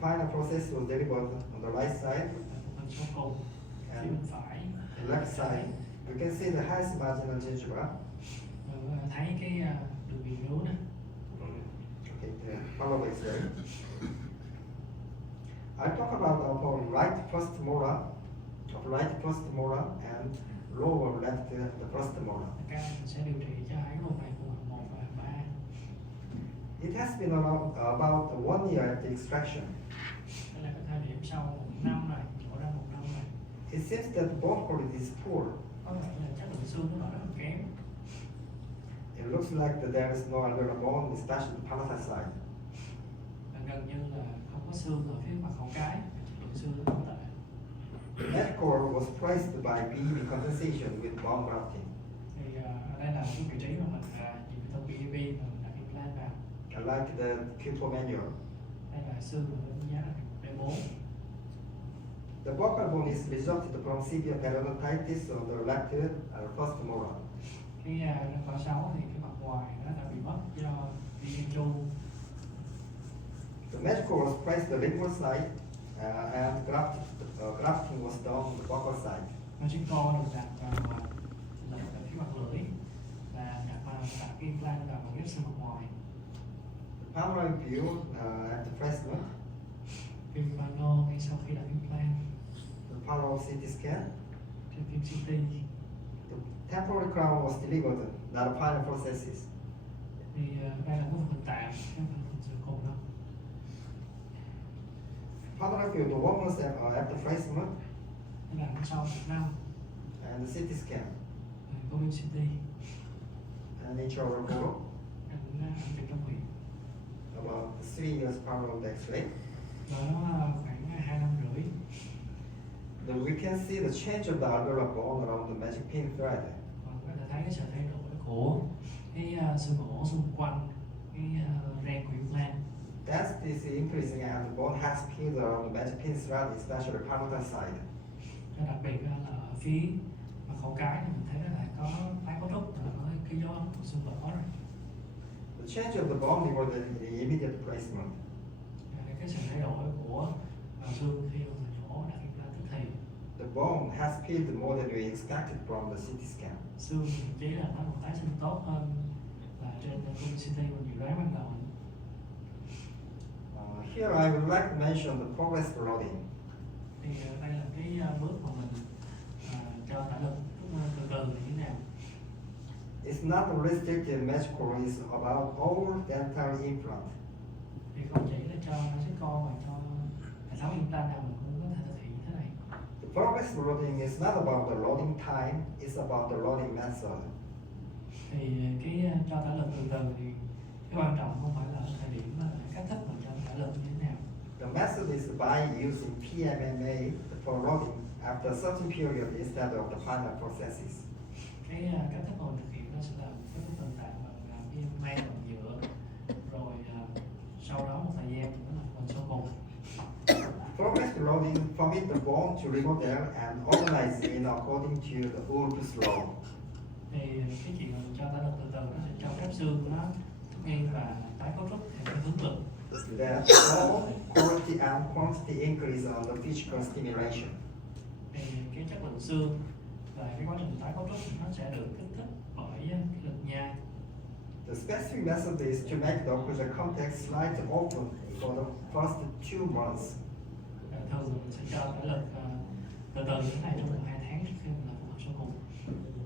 final process was delivered on the right side Phần sau cùng phía and bên phải. the left side. You can see the highest marginal algebra. Thấy cái đường viền nướu nè. Okay, the follow is there. I talk about our right first molar, and lower left the first molar. Các anh sẽ điều trị cho hai cái vùng này, vùng 1 và 3. It has been around about 1 year at the extraction. Đây là cái thời điểm sau 1 năm rồi, chỗ ra 1 năm rồi. It seems that bone quality is poor. Có vẻ là chất lượng xương của nó rất là kém. It looks like that there is no alveolar bone, especially the palatal side. Gần như là không có xương ở phía mặt hậu cái, chất lượng xương rất tệ. The headcore was placed by BEB condensation with bone grafting. Thì ở đây là cái vị trí mà mình dùng cái thông BEB mà mình đặt implant vào. Like the Q4 manual. Đây là xương mà đánh giá là B4. The vocal bone is resulted from severe periodontitis on the left first molar. Cái răng cửa 6 thì cái mặt ngoài nó đã bị mất do viêm chu. The medical was placed the lingual side and grafting was done on the vocal side. Magical được đặt vào phía mặt lưỡi và đặt cái implant vào ghép xương mặt ngoài. The panoramic view at the freshman. Phim pano ngay sau khi đặt implant. The parallel CT scan. Trên phim CT. The temporary crown was delivered, not the final processes. Thì đây là cái phần tạm, cái phần xương cùng đó. Panoramic view, the warmers at the freshman. Đây là sau 1 năm. And the CT scan. Có phim CT. And intraoral photo. Anh chụp trong miệng. About 3 years parallel X-ray. Đó khoảng 2 năm rưỡi. Then we can see the change of the alveolar bone around the magic pin thread. Có thể thấy cái sự thay đổi của cái xương ổ xung quanh cái ren của implant. As this is increasing and the bone has peeled around the magic pin thread, especially the palatal side. Đặc biệt là ở phía mặt hậu cái thì mình thấy là có tái cấu trúc ở cái dấu ấn của xương vỡ rồi. The change of the bone before the immediate placement. Cái sự thay đổi của xương khi mà mình mổ đặt implant tức thì. The bone has peeled more than we expected from the CT scan. Xương chỉ là nó còn tái sinh tốt hơn là trên khung CT mình dự đoán ban đầu. Here I would like to mention the progress loading. Thì đây là cái bước mà mình cho tải lực từ từ như thế nào. It's not a restricted magical, it's about all dental implant. Thì không chỉ là cho nó sẽ co mà cho hệ thống implant nào mình cũng có thể thực hiện như thế này. The progress loading is not about the loading time, it's about the loading method. Thì cái cho tải lực từ từ thì cái quan trọng không phải là ở thời điểm mà cách thức mà cho tải lực như thế nào. The method is by using PMMA for loading after a certain period instead of the final processes. Cái cách thức mà mình thực hiện nó sẽ là cái bước tận tạng bằng PMMA bằng nhựa, rồi sau đó một thời gian nữa là phần sau cùng. Progress loading permit the bone to remodel and organize in according to the Urbs law. Thì cái chuyện mà mình cho tải lực từ từ nó sẽ cho phép xương của nó thích nghi và tái cấu trúc theo cái hướng lực. That all quality and quantity increase on the physical stimulation. Thì cái chất lượng xương và cái quá trình tái cấu trúc nó sẽ được kích thích bởi cái lực nhai. The specific method is to make the occlusal contact slightly open for the first 2 months. Thường mình sẽ cho tải lực từ từ như thế này trong vòng 2 tháng trước khi mình làm phẫu thuật sau cùng.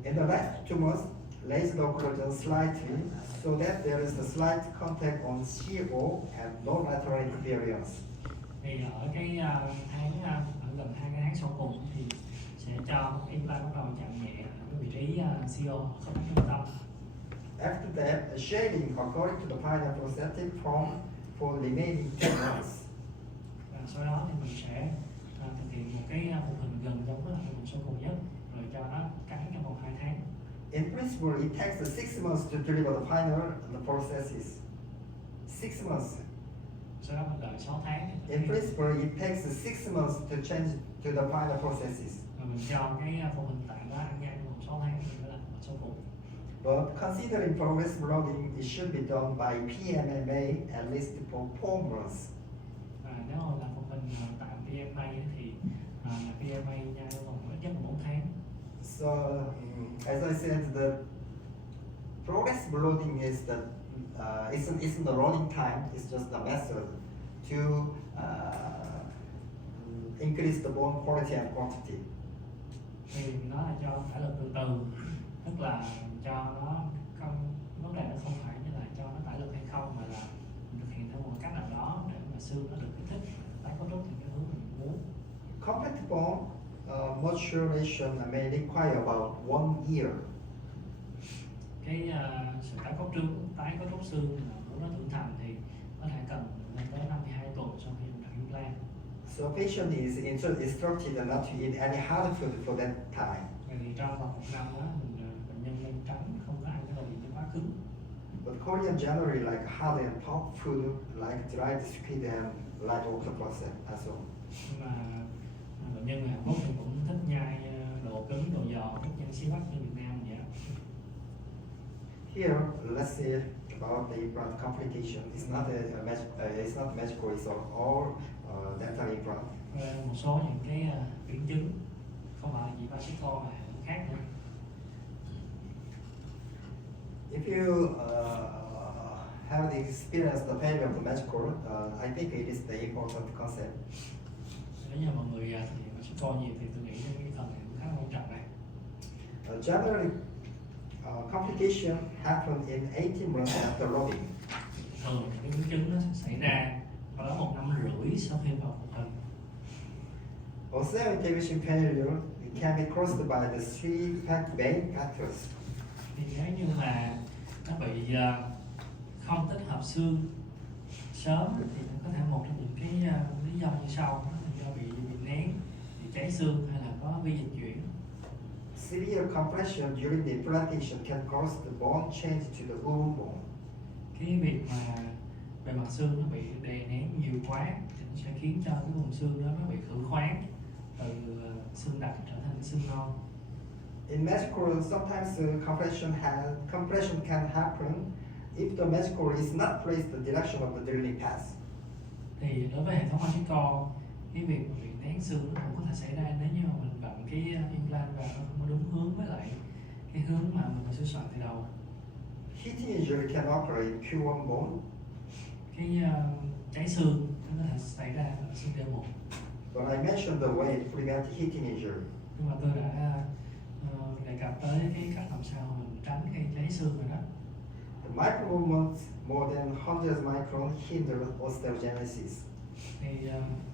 In the last 2 months, raise the occlusion slightly so that there is a slight contact on CO and no lateral interference. Thì ở cái ở gần 2 tháng sau cùng thì sẽ cho một implant bắt đầu chạm nhẹ ở cái vị trí CO không có trung tâm. After that, a shading according to the final prosthetic form for the remaining 10 months. Và sau đó thì mình sẽ thực hiện một cái mô hình gần giống với mô hình sau cùng nhất, rồi cho nó cắn trong vòng 2 tháng. In principle, it takes 6 months to deliver the final processes. 6 months. Sau đó mình đợi 6 tháng. In principle, it takes 6 months to change to the final processes. Và mình cho cái mô hình tạm đó ăn nhanh trong vòng 6 tháng thì mới là sau cùng. But considering progress loading, it should be done by PMMA at least for 4 months. Và nếu mà làm PMA nhai trong vòng ít nhất 4 tháng. So, as I said, the progressive loading is the isn't the loading time. It's just the method to increase the bone quality and quantity. Thì nó là cho tải lực từ từ, tức là cho nó không, vấn đề nó không phải như là cho nó tải lực hay không, mà là mình thực hiện theo một cách nào đó để mà xương nó được kích thích tái cấu trúc theo cái hướng mình muốn. Complete bone maturation may require about 1 year. Cái sự tái cấu trúc xương mà muốn nó trưởng thành thì có thể cần lên tới 52 tuần sau khi mình đặt implant. So patient is instructed not to eat any hard food for that time. Vậy thì trong vòng 1 năm đó, bệnh nhân nên tránh không có ăn cái đồ gì nó quá cứng. But Korean generally like hard and tough food like dried squid and light octopus and so on. Nhưng mà bệnh nhân người Hàn Quốc thì cũng thích nhai đồ cứng, đồ giòn, thích nhân xí Bắc như Việt Nam vậy. Here, let's see about the implant complication. It's not it's not magical. It's all dental implant. Một số những cái biến chứng không phải chỉ Basico mà khác nữa. If you have the experience the failure of the magical, I think it is the important concept. Nếu như mọi người thì Basico nhiều thì tôi nghĩ cái phần này cũng khá là quan trọng này. Generally, complication happen in 18 months after loading. Thường cái biến chứng nó sẽ xảy ra vào đó 1 năm rưỡi sau khi vào phục hình. Osteointegration failure can be caused by the three main factors. Thì nếu như mà nó bị không tích hợp xương sớm thì nó có thể một trong những cái lý do như sau, đó là do bị nén, bị cháy xương hay là có vi dịch chuyển. Severe compression during the implantation can cause the bone change to the womb bone. Cái việc mà bề mặt xương nó bị đè nén nhiều quá thì nó sẽ khiến cho cái vùng xương đó nó bị khử khoáng, từ xương đặc trở thành xương non. In medical, sometimes compression can happen if the medical is not placed the direction of the drilling path. Thì đối với hệ thống Basico, cái việc mà bị nén xương nó cũng có thể xảy ra nếu như mà mình vặn cái implant vào nó không có đúng hướng với lại cái hướng mà mình sửa soạn từ đầu. Heating injury can occur in Q1 bone. Cái cháy xương nó có thể xảy ra ở xương D1. But I mentioned the way to prevent heating injury. Nhưng mà tôi đã đề cập tới cái cách làm sao mình tránh cái cháy xương rồi đó. The micro movements more than 100 micron hinder osteogenesis. Thì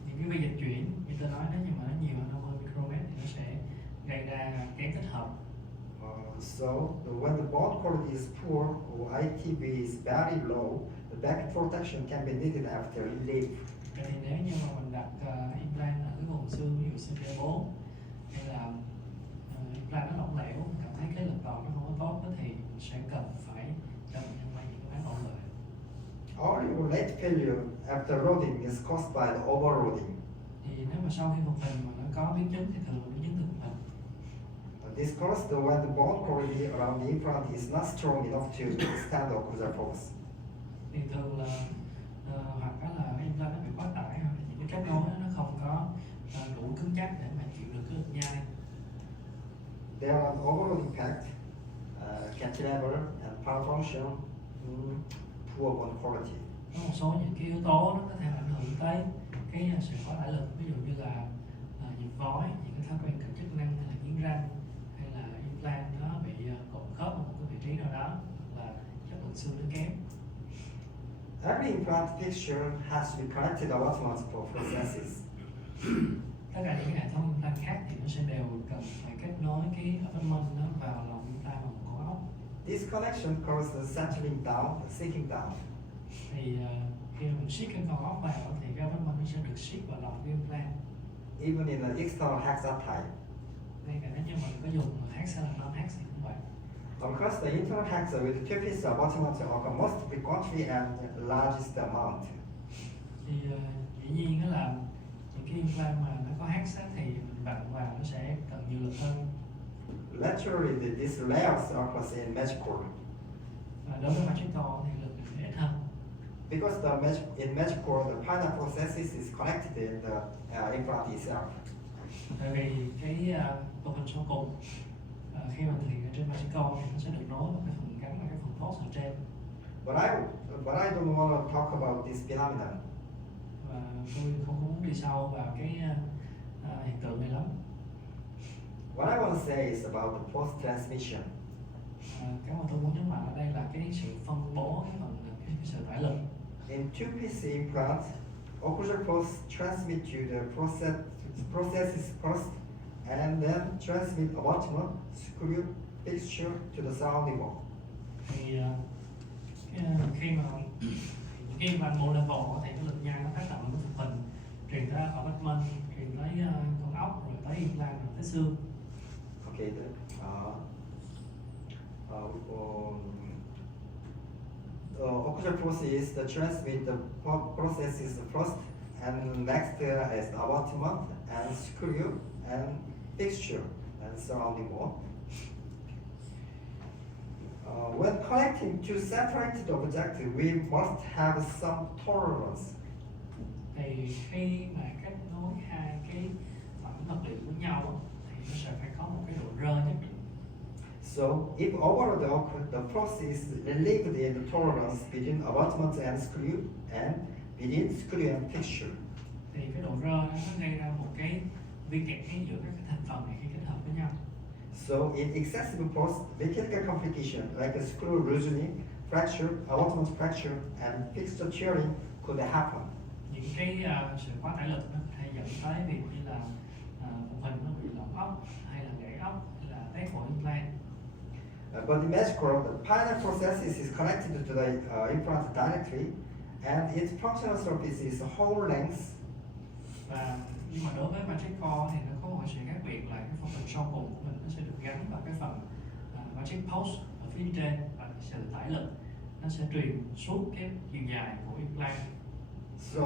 những cái vi dịch chuyển như tôi nói, nếu như mà nó nhiều hơn 50 micromet thì nó sẽ gây ra kém tích hợp. So when the bone quality is poor or ITB is very low, the back protection can be needed after relief. Vậy thì nếu như mà mình đặt implant ở cái vùng xương, ví dụ xương D4 hay là implant nó lỏng lẻo, cảm thấy cái lực đòn nó không có tốt thì mình sẽ cần phải cho bệnh nhân may những cái bán ổn lợi. Early or late failure after loading is caused by the overloading. Thì nếu mà sau khi phục hình mà nó có biến chứng thì thường là biến chứng từ phục hình. This caused when the bone quality around the implant is not strong enough to withstand occlusal force. Thì thường là hoặc là implant nó bị quá tải, hoặc là những cái kết nối nó không có đủ cứng chắc để mà chịu được cái lực nhai. There are overloading impact, cantilever and power function, poor bone quality. Có một số những cái yếu tố nó có thể ảnh hưởng tới cái sự quá tải lực, ví dụ như là nhịp vói, những cái thói quen cận chức năng hay là nghiến răng, hay là implant nó bị cộm khớp ở một cái vị trí nào đó, hoặc là chất lượng xương nó kém. Every implant fixture has to be connected to multiple processes. Tất cả những hệ thống implant khác thì nó sẽ đều cần phải kết nối cái abutment nó vào lòng implant bằng một cổ ốc. This connection causes settling down, sinking down. Thì khi mình siết cái con ốc vào thì cái abutment nó sẽ được siết vào lòng cái implant. Even in an external hexa type. Ngay cả nếu như mình có dùng hex hay là non-hex thì cũng vậy. Because the internal hexa with two pieces of abutment occur most frequently and largest amount. Thì dĩ nhiên đó là những cái implant mà nó có hex thì mình vặn vào nó sẽ cần nhiều lực hơn. Laterally, these layers occurs in magical. Và đối với magical thì lực sẽ ít hơn. Because in magical, the final processes is connected in the implant itself. Tại vì cái bộ phận sau cùng khi mà thực hiện ở trên magical thì nó sẽ được nối vào cái phần gắn vào cái phần post ở trên. But I don't want to talk about this phenomenon. Và tôi không muốn đi sâu vào cái hiện tượng này lắm. What I want to say is about the post transmission. Cái mà tôi muốn nhấn mạnh ở đây là cái sự phân bố cái sự tải lực. In two-piece implant, occlusal pulse transmit to the processes first, and then transmit abutment, screw, fixture to the surrounding wall. Thì khi mà cái implant mô level thì cái lực nha nó tác động đến phần hình, truyền tới abutment, truyền tới con ốc, rồi tới implant, rồi tới xương. Okay. Occlusal pulse is the transmit the processes first, and next is the abutment and screw and fixture and surrounding wall. When connecting two separated objects, we must have some tolerance. Thì khi mà kết nối hai cái phẩm vật liệu với nhau á, thì nó sẽ phải có một cái độ rơ nhất định. So, if over the pulse is relieved in the tolerance between abutment and screw, and between screw and fixture. Thì cái độ rơ nó gây ra một cái vi kẽ giữa các cái thành phần này khi kết hợp với nhau. So, in excessive pulse, mechanical complication like a screw loosening, fracture, abutment fracture, and fixture tearing could happen. Những cái sự quá tải lực nó hay dẫn tới việc như là một phần nó bị lõm ốc, hay là gãy ốc, hay là tét của implant. But in magical, the pinal processes is connected to the implant directly, and its functional surface is whole length. Và nhưng mà đối với magical thì nó có một sự khác biệt là cái phần sau cùng của mình nó sẽ được gắn vào cái phần magic post ở phía trên, và sự tải lực nó sẽ truyền suốt cái chiều dài của implant. So,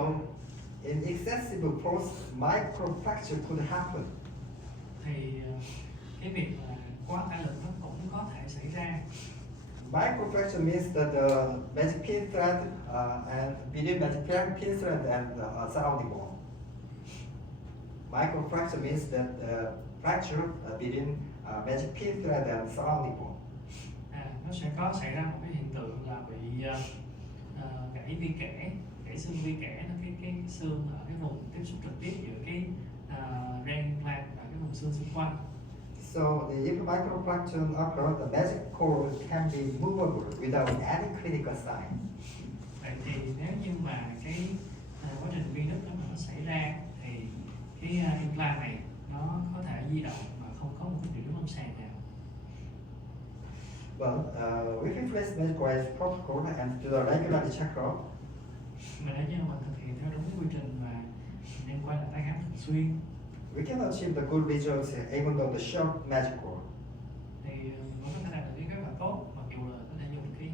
in excessive pulse, microfracture could happen. Thì cái việc là quá tải lực nó cũng có thể xảy ra. Microfracture means that the magic pin thread and between magic pin thread and the surrounding wall. Microfracture means that fracture between magic pin thread and surrounding wall. Nó sẽ có xảy ra một cái hiện tượng là bị gãy vi kẽ, gãy xương vi kẽ, nó cái xương ở cái vùng tiếp xúc trực tiếp giữa cái ren implant và cái vùng xương xung quanh. So, if microfracture occurs, the magic cord can be movable without any clinical sign. Vậy thì nếu như mà cái quá trình vi nứt đó mà nó xảy ra thì cái implant này nó có thể di động mà không có một cái triệu chứng lâm sàng nào. But if we place magic as protocol and do the regular checkup, Mà nếu như mà thực hiện theo đúng cái quy trình và liên quan là tái khám thường xuyên, we can achieve the good results even though the short magic cord. thì vẫn có thể đạt được cái kết quả tốt mặc dù là có thể dùng cái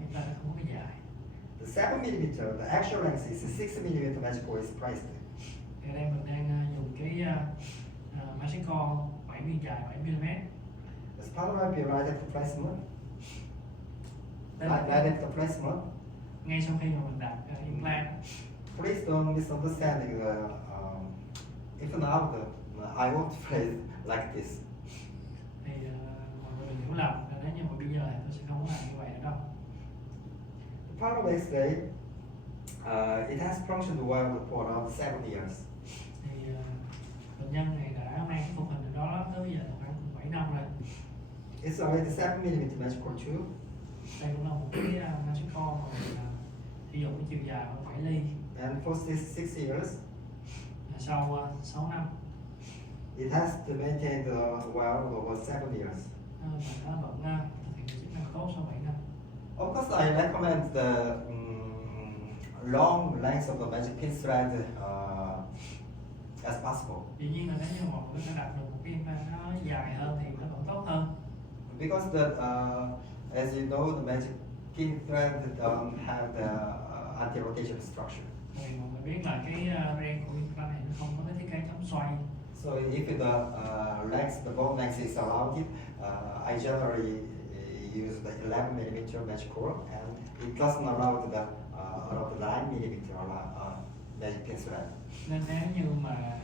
implant nó không có cái dài. The 7mm, the actual length is 6mm magic cord is priced. Thì ở đây mình đang dùng cái magical 7 mm dài 7mm. As part of my right after placement, right after placement, Ngay sau khi mà mình đặt implant, please don't misunderstand if now I won't place like this. thì mọi người đừng hiểu lầm là nếu như mà bây giờ thì tôi sẽ không có làm như vậy nữa đâu. The part of X-ray, it has functioned well for around 7 years. Thì bệnh nhân này đã mang cái phục hình đó tới bây giờ là khoảng 7 năm rồi. It's already 7mm magic cord too. Đây cũng là một cái magical mà mình sử dụng cái chiều dài khoảng 7 ly. And for 6 years, Sau 6 năm, it has maintained well over 7 years. mà nó vẫn thực hiện chức năng tốt sau 7 năm. Of course, I recommend the long length of the magic pin thread as possible. Dĩ nhiên là nếu như mọi người đã đặt được một cái implant nó dài hơn thì nó vẫn tốt hơn. Because that, as you know, the magic pin thread don't have the anti-rotation structure. Thì mọi người biết là cái ren của implant này nó không có cái thiết kế chống xoay. So if the length, the bone length is allowed it, I generally use the 11mm magic cord, and it doesn't allow the 9mm magic pin thread. Nên nếu như mà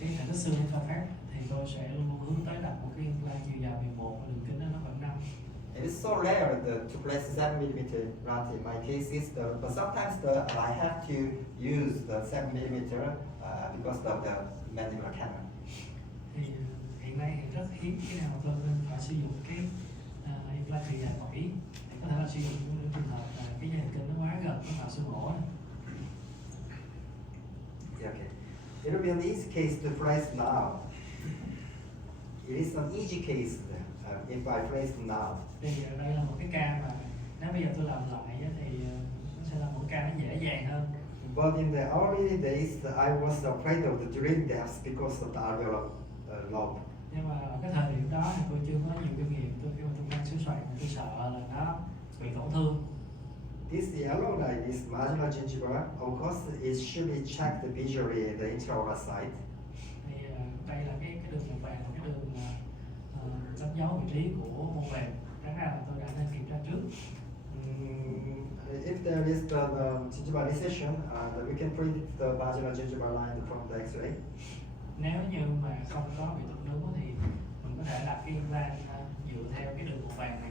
cái thành tích xương cho phép thì tôi sẽ luôn luôn hướng tới đặt một cái implant chiều dài 11 và đường kính nó khoảng 5. It is so rare to place 7mm implant. In my case, but sometimes I have to use the 7mm because of the mandibular canal. Thì hiện nay thì rất hiếm khi nào tôi nên phải sử dụng cái implant chiều dài 7, thì có thể là sử dụng trong trường hợp là cái dây kinh nó quá gần nó vào xương mổ. Yeah, okay. It will be an easy case to place now. It is an easy case if I place now. Thì đây là một cái ca mà nếu bây giờ tôi làm lại thì nó sẽ là một ca nó dễ dàng hơn. But in the early days, I was afraid of the drain depths because of the alveolar lobe. Nhưng mà ở cái thời điểm đó thì tôi chưa có nhiều kinh nghiệm, khi mà tôi đang sửa soạn tôi sợ là nó bị tổn thương. This yellow line is marginal gingiva. Of course, it should be checked visually at the intraoral site. Thì đây là cái đường màu vàng, cái đường đánh dấu vị trí của mô mềm. Đáng ra là tôi đã nên kiểm tra trước. If there is the gingival recession, we can predict the marginal gingival line from the X-ray. Nếu như mà không có bị tụt nướu thì mình có thể đặt cái implant dựa theo cái đường màu vàng này.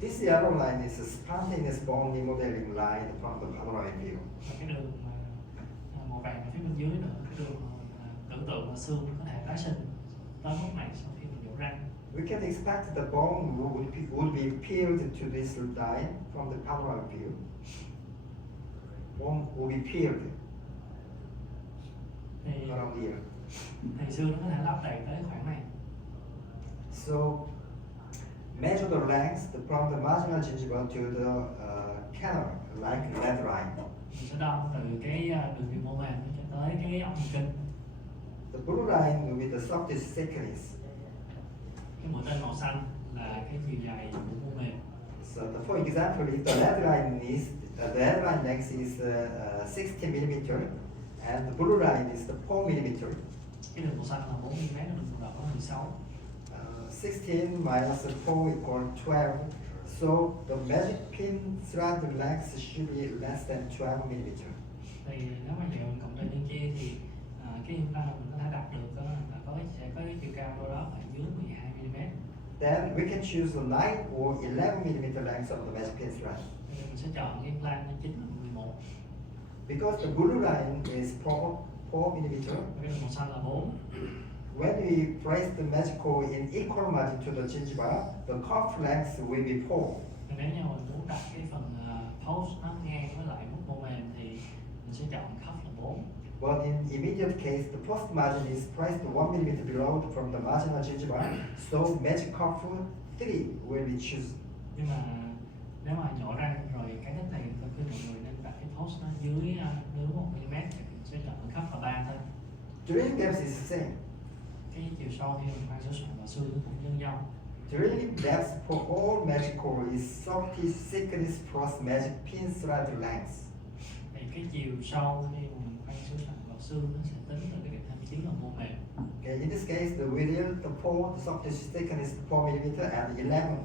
This yellow line is a spontaneous bone remodeling line from the panoramic view. Và cái đường màu vàng ở phía bên dưới nữa, cái đường tưởng tượng là xương có thể tái sinh tới mức này sau khi mình nhổ răng. We can expect the bone would be peeled to this line from the panoramic view. Bone will be peeled around here. Thì xương nó có thể lấp đầy tới khoảng này. So measure the length from the marginal gingiva to the canal, like that line. Mình sẽ đo từ cái đường viền mô mềm cho tới cái ống kinh. The blue line will be the softest thickness. Cái mũi tên màu xanh là cái chiều dài của mô mềm. So for example, if the red line is the red line length is 60mm and the blue line is the 4mm. Cái đường màu xanh là 4 mm, đường màu đỏ là 16. 16 minus 4 equal 12. So the magic pin thread length should be less than 12mm. Thì nếu mà chịu cộng lên nhân chia thì cái implant mình có thể đạt được là sẽ có cái chiều cao đâu đó phải dưới 12 mm. Then we can choose the 9 or 11mm length of the magic pin thread. Thì mình sẽ chọn cái implant 9 hoặc 11. Because the blue line is 4mm. Cái đường màu xanh là 4. When we place the magical in equal margin to the gingiva, the cuff length will be 4. Nếu như mình muốn đặt cái phần post nó ngang với lại mức mô mềm thì mình sẽ chọn cuff là 4. But in immediate case, the post margin is placed 1mm below from the marginal gingiva, so magic cuff 3 will be chosen. Nhưng mà nếu mà nhổ răng rồi cái đích này tôi khuyên mọi người nên đặt cái post nó dưới nướu 1mm thì mình sẽ chọn cuff là 3 thôi. Drain depth is the same. Cái chiều sâu khi mình mang sửa soạn vào xương cũng như nhau. Drain depth for all magical is 30 thickness plus magic pin thread length. Thì cái chiều sâu khi mình mang sửa soạn vào xương nó sẽ tính từ cái điểm 29 là mô mềm. Okay, in this case, the width, the pore, the softest thickness 4mm and 11.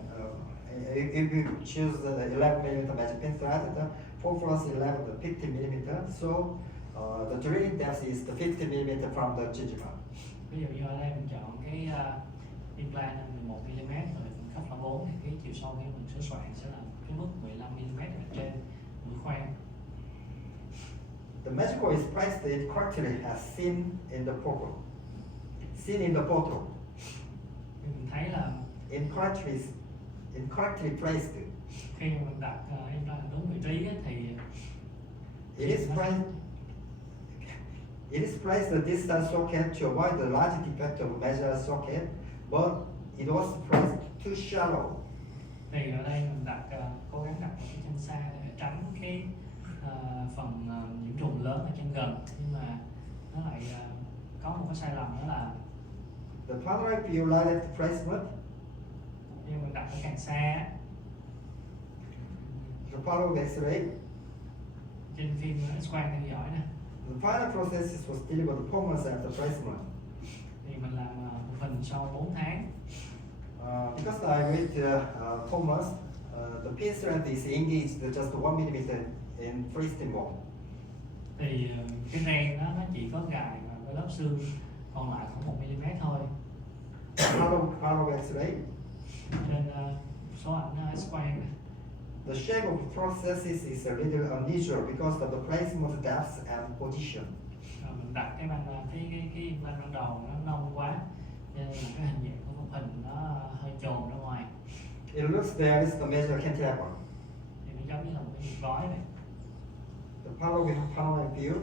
If you choose the 11mm magic pin thread, the 4 plus 11, the 50mm. So the drain depth is the 50mm from the gingiva. Ví dụ như ở đây mình chọn cái implant 11mm rồi cuff là 4 thì cái chiều sâu khi mình sửa soạn sẽ là cái mức 15mm ở trên mũi khoan. The magical is placed it correctly as seen in the photo. Seen in the photo. Mình thấy là Incorrectly placed. khi mình đặt implant đúng vị trí thì It is placed the distal socket to avoid the large defect of medullary socket, but it was placed too shallow. Thì ở đây mình đặt cố gắng đặt ở cái chân xa để tránh cái phần nhiễm trùng lớn ở chân gần, nhưng mà nó lại có một cái sai lầm đó là The panoramic view lighted placement. khi mình đặt ở càng xa The panoramic X-ray. trên phim X-quang theo dõi nè, The final process was delivered 4 months after placement. thì mình làm một hình sau 4 tháng. Because I wait 4 months, the pin strength is engaged just 1mm in freestyle bone. Thì cái ren nó chỉ có gài vào cái lớp xương còn lại khoảng 1 mm thôi. Follow X-ray. Trên số ảnh X-quang này. The shape of the processes is a little unusual because of the placement depth and position. Mình đặt cái implant ban đầu nó nông quá nên là cái hình dạng của khung hình nó hơi chồn ra ngoài. It looks there is the major cantilever. Thì nó giống như là một cái nhịp gói này. The panoramic view,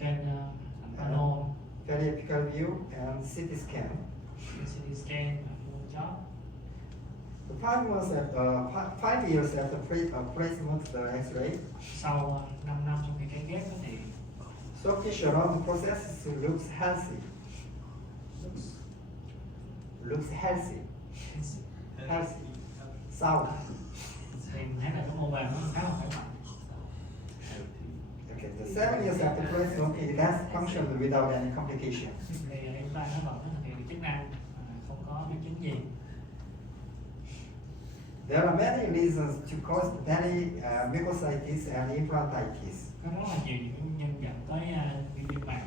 Trên ảnh pano, periapical view, and CT scan. CT scan và full chart. The 5 years after placement of the X-ray, Sau 5 năm sau khi cấy ghép thì soft tissue around the process looks healthy. Looks healthy. Sound. thì mình thấy là cái mô bền nó khá là khỏe mạnh. Okay. The 7 years after placement, it has functioned without any complication. Thì implant nó vẫn thực hiện được chức năng, không có biến chứng gì. There are many reasons to cause mucositis and implantitis. Có rất là nhiều những nguyên nhân dẫn tới viêm mạc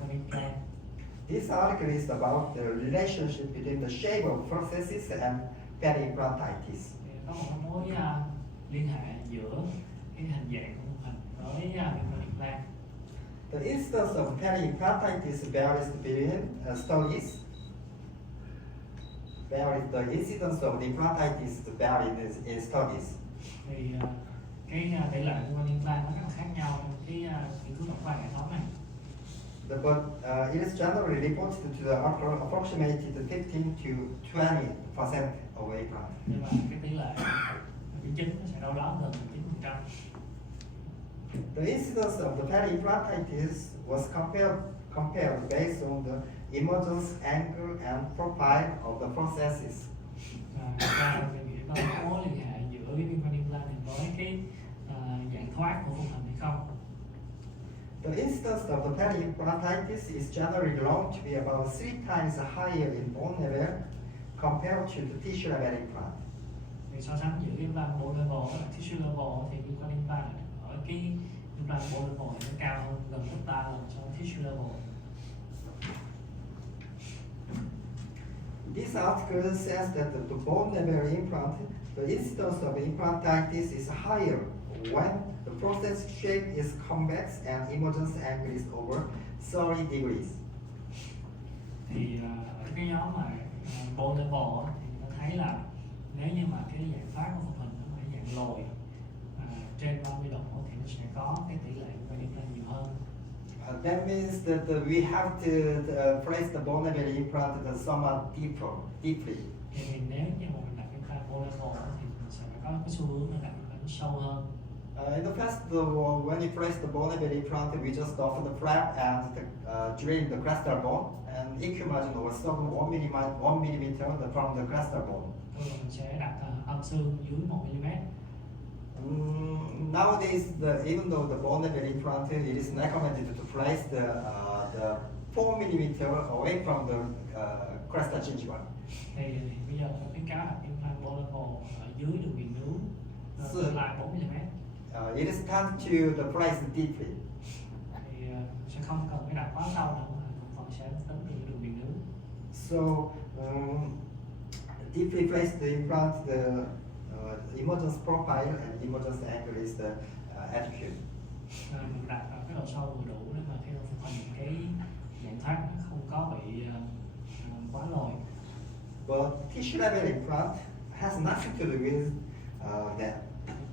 và implant. This article is about the relationship between the shape of processes and periimplantitis. Thì có một mối liên hệ giữa cái hình dạng của một hình với viêm implant. The incidence of periimplantitis varies between studies. The incidence of the implantitis varies in studies. Thì cái tỷ lệ của implant nó rất là khác nhau trong cái nghiên cứu tổng quan hệ thống này. But it is generally reported to the approximated 15 to 20% of implant. Nhưng mà cái tỷ lệ biến chứng nó sẽ đâu đó gần 9%. The incidence of the periimplantitis was compared based on the emergence angle and profile of the processes. Và mình nghĩ có mối liên hệ giữa cái viêm implant này với cái dạng thoát của khung hình hay không. The incidence of the periimplantitis is generally known to be about 3 times higher in bone level compared to the tissue level implant. Thì so sánh giữa implant bone level và tissue level thì viêm implant ở cái implant bone level thì nó cao hơn gần gấp 3 lần so với tissue level. This article says that the bone level implant, the incidence of implantitis is higher when the process shape is convex and emergence angle is over 30 degrees. Thì ở cái nhóm mà bone level thì nó thấy là nếu như mà cái dạng thoát của khung hình nó là dạng lồi trên 30 độ thì nó sẽ có cái tỷ lệ của implant nhiều hơn. That means that we have to place the bone level implant somewhat deeply. Thì nếu như mà mình đặt implant bone level thì mình sẽ có cái xu hướng là đặt implant nó sâu hơn. In the past, when you place the bone level implant, we just offer the flap and drain the crestal bone and equimogen was some 1 millimeter from the crestal bone. Mình sẽ đặt âm xương dưới 1 mm. Nowadays, even though the bone level implant, it is recommended to place the 4 millimeter away from the crestal gingiva. Thì bây giờ tôi khuyến cáo đặt implant bone level ở dưới đường viền nướu tương lai 4 mm. It is time to the place deeply. Thì sẽ không cần phải đặt quá sâu nữa, mà phần sẽ tính từ đường viền nướu. So deeply place the implant, the emergence profile and emergence angle is the attitude. Mình đặt ở cái độ sâu vừa đủ để mà khi mà phục hồi cái dạng thoát nó không có bị quá lồi. But tissue level implant has nothing to do with that.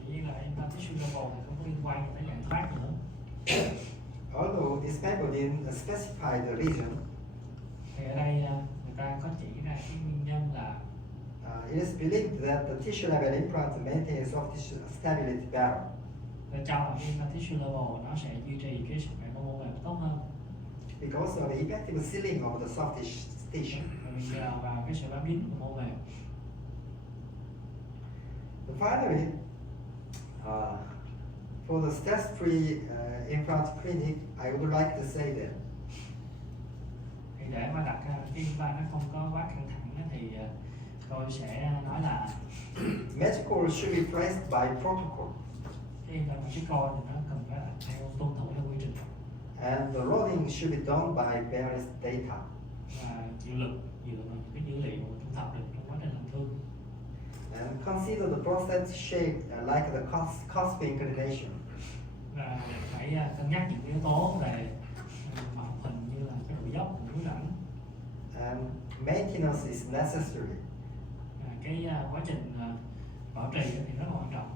Chỉ như là implant tissue level thì không có liên quan tới dạng thoát nữa. Although this method didn't specify the reason, Thì ở đây người ta có chỉ ra cái nguyên nhân là it is believed that the tissue level implant maintains soft tissue stability better. để cho là cái implant tissue level nó sẽ duy trì cái sức khỏe của mô bền tốt hơn. Because of the effective sealing of the soft tissue. Mình nhờ vào cái sự bám dính của mô bền. Finally, for the stress-free implant clinic, I would like to say that Thì để mà đặt cái implant nó không có quá căng thẳng thì tôi sẽ nói là medical should be placed by protocol, cái implant medical thì nó cần phải là theo tuân thủ theo quy trình. And the rolling should be done by various data. Và chịu lực dựa vào những cái dữ liệu mà thu thập được trong quá trình làm thương. And consider the process shape like the cosp inclination. Và phải cân nhắc những yếu tố về mẫu hình như là cái độ dốc của núi rãnh. And maintenance is necessary. Cái quá trình bảo trì thì rất là quan trọng.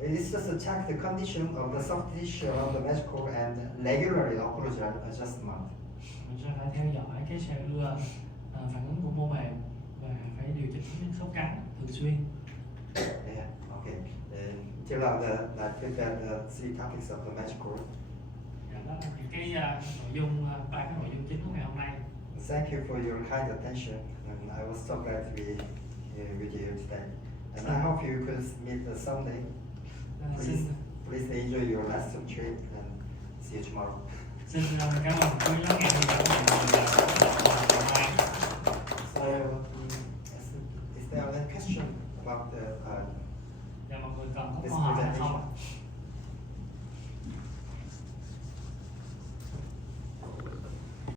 It is just to check the condition of the soft tissue of the magical and regularly occlusion adjustment. Mình sẽ phải theo dõi cái sự phản ứng của mô mềm và phải điều chỉnh khớp cắn thường xuyên. Yeah, okay. Till now, I prepared the 3 topics of the magical. Đó là những cái nội dung, 3 cái nội dung chính của ngày hôm nay. Thank you for your kind attention, and I was so glad to be here with you today. And I hope you could meet someday. Please enjoy your last trip and see you tomorrow. Xin cảm ơn quý lắng nghe của ngày mai. So, is there any question about Dạ, mọi người còn có this câu hỏi hay presentation? không?